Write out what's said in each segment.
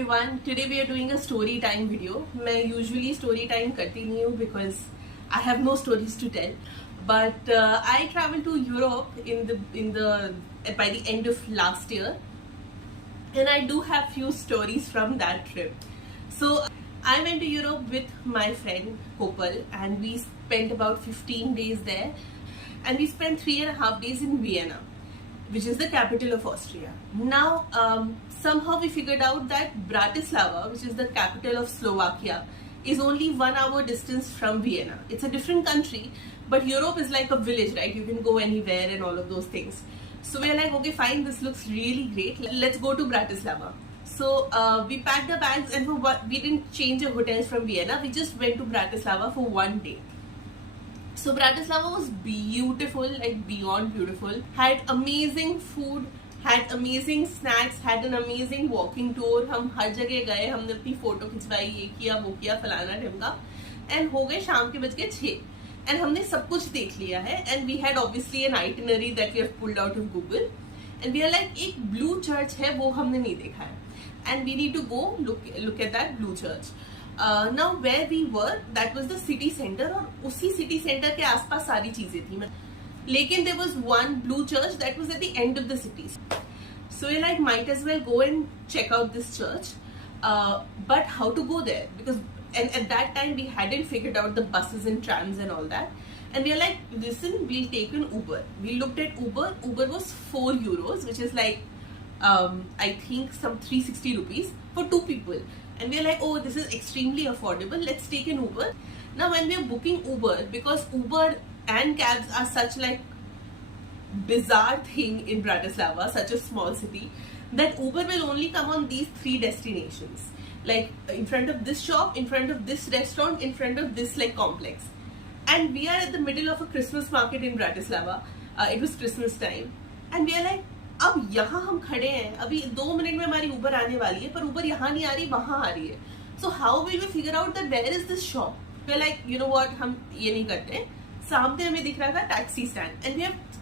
everyone. Today we are doing a story time video. मैं usually story time करती नहीं हूँ because I have no stories to tell. But I traveled to Europe by the end of last year, and I do have few stories from that trip. So I went to Europe with my friend Kopal, and we spent about 15 days there, and we spent 3.5 days in Vienna, which is the capital of Austria. Now, somehow we figured out that Bratislava, which is the capital of Slovakia, is only 1 hour distance from Vienna. It's a different country, but Europe is like a village, right? You can go anywhere and all of those things. So we're like, okay, fine, this looks really great. Let's go to Bratislava. So we packed our bags, and we didn't change our hotels from Vienna. We just went to Bratislava for 1 day. So Bratislava was beautiful, like beyond beautiful. Had amazing food, had amazing snacks, had an amazing walking tour. हम हर जगह गए, हमने अपनी photo खिंचवाई, ये किया वो किया फलाना ढिमका, and हो गए शाम के बज गए 6, and हमने सब कुछ देख लिया है. And we had obviously an itinerary that we have pulled out of Google, and we are like, एक blue church है वो हमने नहीं देखा है, and we need to go look at that blue church. Now where we were, that was the city center, और उसी city center के आसपास सारी चीजें थी. लेकिन there was one blue church that was at the end of the city. So we're like, might as well go and check out this church. But how to go there? Because at that time we hadn't figured out the buses and trams and all that. And we are like, listen, we'll take an Uber. We looked at Uber. Uber was 4 euros, which is like, I think some 360 rupees for 2 people. And we are like, oh, this is extremely affordable. Let's take an Uber. Now, when we are booking Uber, because Uber and cabs are such like bizarre thing in Bratislava, such a small city, that Uber will only come on these 3 destinations. Like in front of this shop, in front of this restaurant, in front of this like complex. And we are at the middle of a Christmas market in Bratislava. It was Christmas time. And we are like, अब यहाँ हम खड़े हैं, अभी 2 minute में हमारी उबर आने वाली है, पर उबर यहाँ नहीं आ रही, वहाँ आ रही है. So how will we figure out that where is this shop? We're like, you know what, हम ये नहीं करते. सामने हमें दिख रहा था टैक्सी स्टैंड, एंड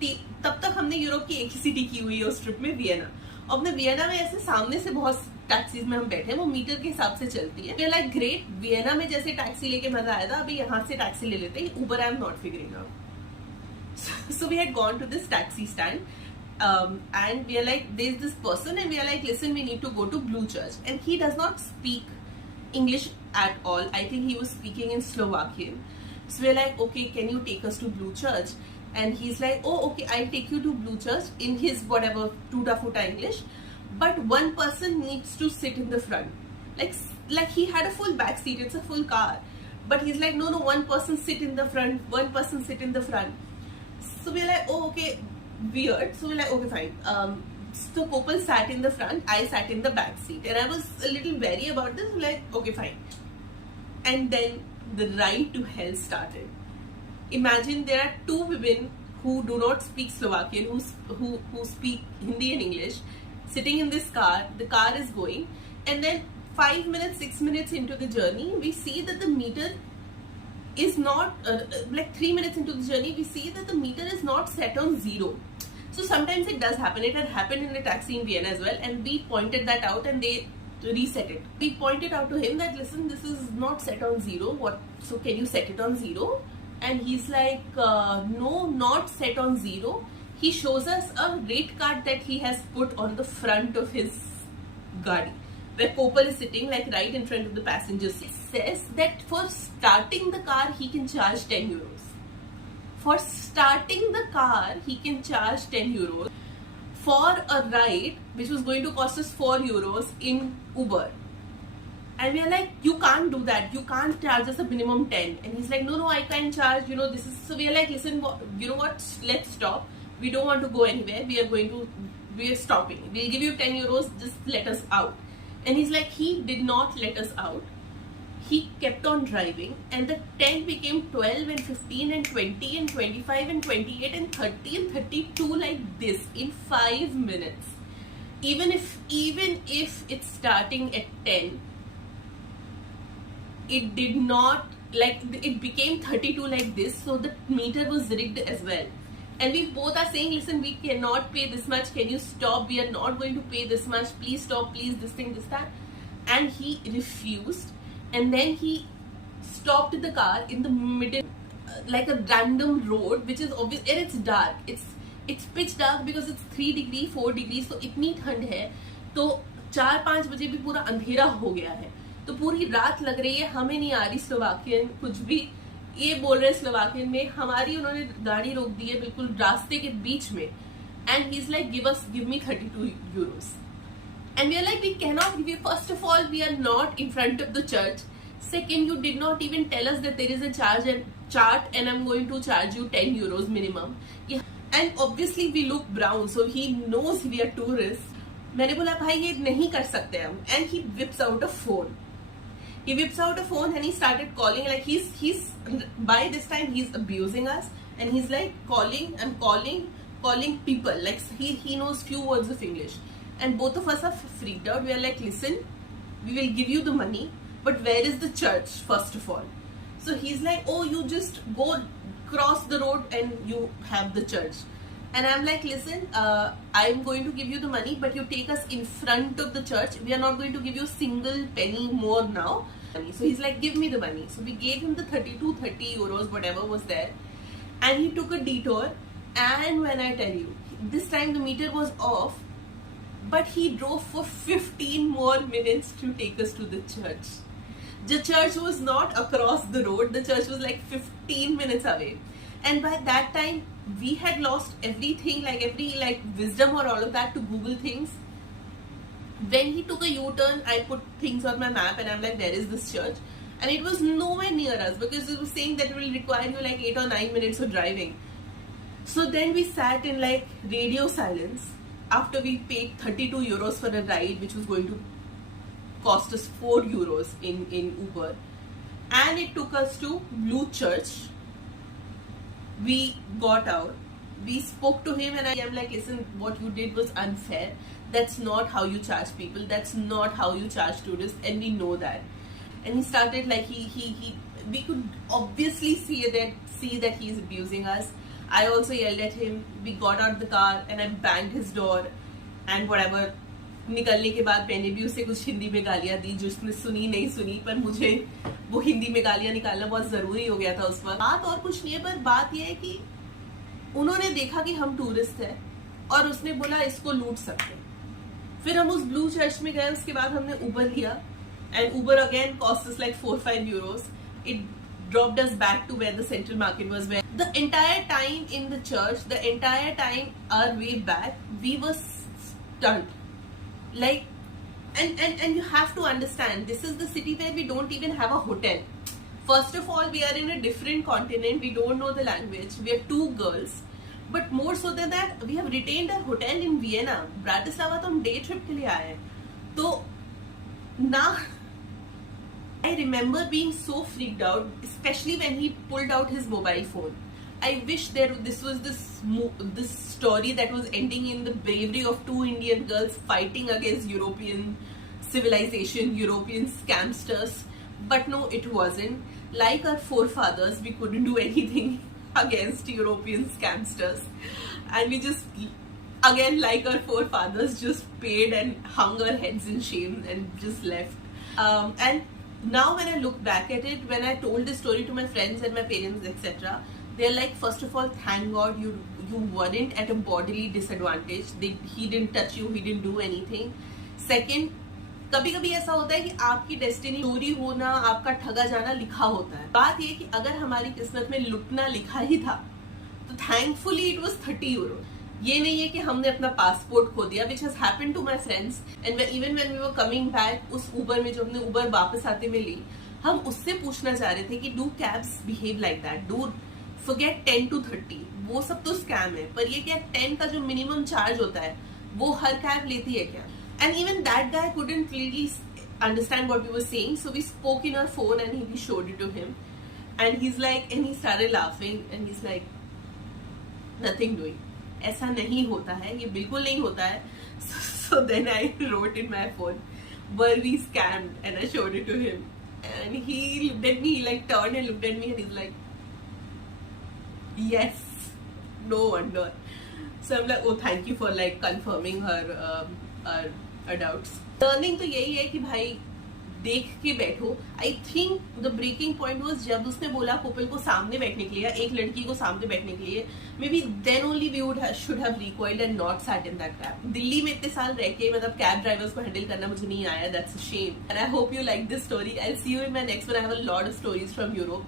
वी तब तक हमने यूरोप की एक ही सिटी की हुई है उस ट्रिप में, वियना. और अपने वियना में ऐसे सामने से बहुत टैक्सीज में हम बैठे हैं, वो मीटर के हिसाब से चलती है. We are like, great, Vienna में जैसे टैक्सी लेके मजा आया था, अभी यहाँ से टैक्सी ले लेते हैं. Uber I am not figuring out. So we had gone to this taxi stand. And we are like, there's this person, and we are like, listen, we need to go to Blue Church, and he does not speak English at all. I think he was speaking in Slovakian. So we're like, okay, can you take us to Blue Church? And he's like, oh, okay, I'll take you to Blue Church, in his whatever tuta-futa English, but one person needs to sit in the front. Like he had a full back seat, it's a full car, but he's like, no, one person sit in the front, one person sit in the front. So we're like, oh, okay, weird. So we're like, okay, fine. So Kopal sat in the front, I sat in the back seat, and I was a little wary about this. Like, okay, fine. And then the ride to hell started. Imagine there are 2 women who do not speak Slovakian, who speak Hindi and English, sitting in this car. The car is going, and then 5 minutes, 6 minutes into the journey, we see that the meter is not like 3 minutes into the journey, we see that the meter is not set on 0. So sometimes it does happen. It had happened in a taxi in Vienna as well, and we pointed that out, and they reset it. We pointed out to him that, listen, this is not set on 0. So can you set it on 0? And he's like, no, not set on 0. He shows us a rate card that he has put on the front of his gadi, where Kopal is sitting like right in front of the passenger seat. It says that for starting the car, he can charge 10 euros. For starting the car, he can charge 10 euros. For a ride, which was going to cost us 4 euros in Uber. And we are like, you can't do that. You can't charge us a minimum 10. And he's like, no, I can't charge, this is... So we are like, listen, you know what, let's stop. We don't want to go anywhere. We are stopping. We'll give you 10 euros, just let us out. And he's like, he did not let us out. He kept on driving, and the 10 became 12 and 15 and 20 and 25 and 28 and 30 and 32 like this in 5 minutes. Even if it's starting at 10, it did not, like, it became 32 like this, so the meter was rigged as well. And we both are saying, listen, we cannot pay this much, can you stop, we are not going to pay this much, please stop, please, this thing, this, that. and he refused, and then he stopped the car in the middle, like a random road which is obvious, and it's dark, it's pitch dark because it's 3 degree 4 degrees, तो इतनी ठंड है, तो 4-5 बजे भी पूरा अंधेरा हो गया है, तो पूरी रात लग रही है, हमें नहीं आ रही स्लोवाकियन कुछ भी, ये बोल रहे स्लोवाकियन में हमारी, उन्होंने गाड़ी रोक दी है बिल्कुल रास्ते के बीच में, and he is like give me 32 euros. And we are like, we cannot give you, first of all, we are not in front of the church. Second, you did not even tell us that there is a chart and I'm going to charge you 10 euros minimum. Yeah. And obviously we look brown, so he knows we are tourists. मैंने बोला भाई ये नहीं कर सकते हम. And he whips out a phone. He whips out a phone and he started calling, like he's by this time he's abusing us, and he's like calling people, like he knows few words of English. And both of us are freaked out. We are like, listen, we will give you the money, but where is the church first of all? So he's like, oh, you just go cross the road and you have the church. And I'm like, listen, I'm going to give you the money, but you take us in front of the church. We are not going to give you a single penny more now. So he's like, give me the money. So we gave him the 30 euros, whatever was there. And he took a detour. And when I tell you, this time the meter was off, but he drove for 15 more minutes to take us to the church. The church was not across the road. The church was like 15 minutes away. And by that time, we had lost everything, like every wisdom or all of that to Google things. When he took a U-turn, I put things on my map and I'm like, there is this church. And it was nowhere near us because it was saying that it will require you like 8 or 9 minutes of driving. So then we sat in like radio silence after we paid 32 euros for a ride, which was going to cost us 4 euros in Uber. And it took us to Blue Church. We got out. We spoke to him and I am like, listen, what you did was unfair. That's not how you charge people. That's not how you charge tourists, and we know that. And he started like we could obviously see that he is abusing us. I also yelled at him. We got out of the car and I banged his door and whatever. निकलने के बाद मैंने भी उसे कुछ हिंदी में गालियां दी जो उसने सुनी नहीं सुनी, पर मुझे वो हिंदी में गालियां निकालना बहुत जरूरी हो गया था उस वक्त. बात और कुछ नहीं है, पर बात ये है कि उन्होंने देखा कि हम टूरिस्ट हैं और उसने बोला इसको लूट सकते. फिर हम उस ब्लू चर्च में गए. उसके बाद हमने उबर लिया and Uber again cost us like 4-5 euros. It dropped us back to where the central market was. Where the entire time in the church, the entire time our way back, we were stunned. Like, and you have to understand, this is the city where we don't even have a hotel. First of all, we are in a different continent. We don't know the language. We are two girls. But more so than that, we have retained a hotel in Vienna. Bratislava तो हम day trip के लिए आए हैं. तो ना, I remember being so freaked out, especially when he pulled out his mobile phone. I wish this was this story that was ending in the bravery of two Indian girls fighting against European civilization, European scamsters. But no, it wasn't. Like our forefathers, we couldn't do anything against European scamsters. And we just, again, like our forefathers, just paid and hung our heads in shame and just left. And now when I look back at it, when I told this story to my friends and my parents, etc., they're like, first of all, thank God you weren't at a bodily disadvantage. He didn't touch you, he didn't do anything. Second, कभी कभी ऐसा होता है कि आपकी destiny चोरी होना, आपका ठगा जाना लिखा होता है. बात ये कि अगर हमारी किस्मत में लुटना लिखा ही था तो थैंकफुली इट वाज 30 यूरो. ये नहीं है कि हमने अपना पासपोर्ट खो दिया, which has happened to my friends. And even when we were coming back, उस उबर में जो हमने उबर वापस आते में ली, हम उससे पूछना चाह रहे थे कि do cabs behave like that? Do forget 10 to 30, वो सब तो स्कैम है, पर ये क्या 10 का जो मिनिमम चार्ज होता है वो हर कैब लेती है क्या? And even that guy couldn't really understand what we were saying, so we spoke in our phone and we showed it to him, and he's like, and he started laughing and he's like, nothing doing. ऐसा नहीं होता है, ये बिल्कुल नहीं होता है. So then I wrote in my phone, were we scammed? And I showed it to him, and he looked at me, he like turned and looked at me and he's like, yes, no wonder. So I'm like, oh, thank you for like confirming her doubts. Learning तो यही है कि भाई देख के बैठो. I think the breaking point was जब उसने बोला कोपल को सामने बैठने के लिए, एक लड़की को सामने बैठने के लिए. Maybe then only we would should have recoiled and not sat in that cab. Delhi में इतने साल रह के मतलब कैब ड्राइवर्स को हैंडल करना मुझे नहीं आया. That's a shame. And I hope you like this story. I see you in my next one. I have a lot of stories from Europe.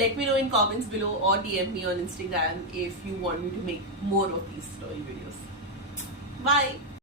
Let me know in comments below or DM me on Instagram if you want me to make more of these story videos. Bye.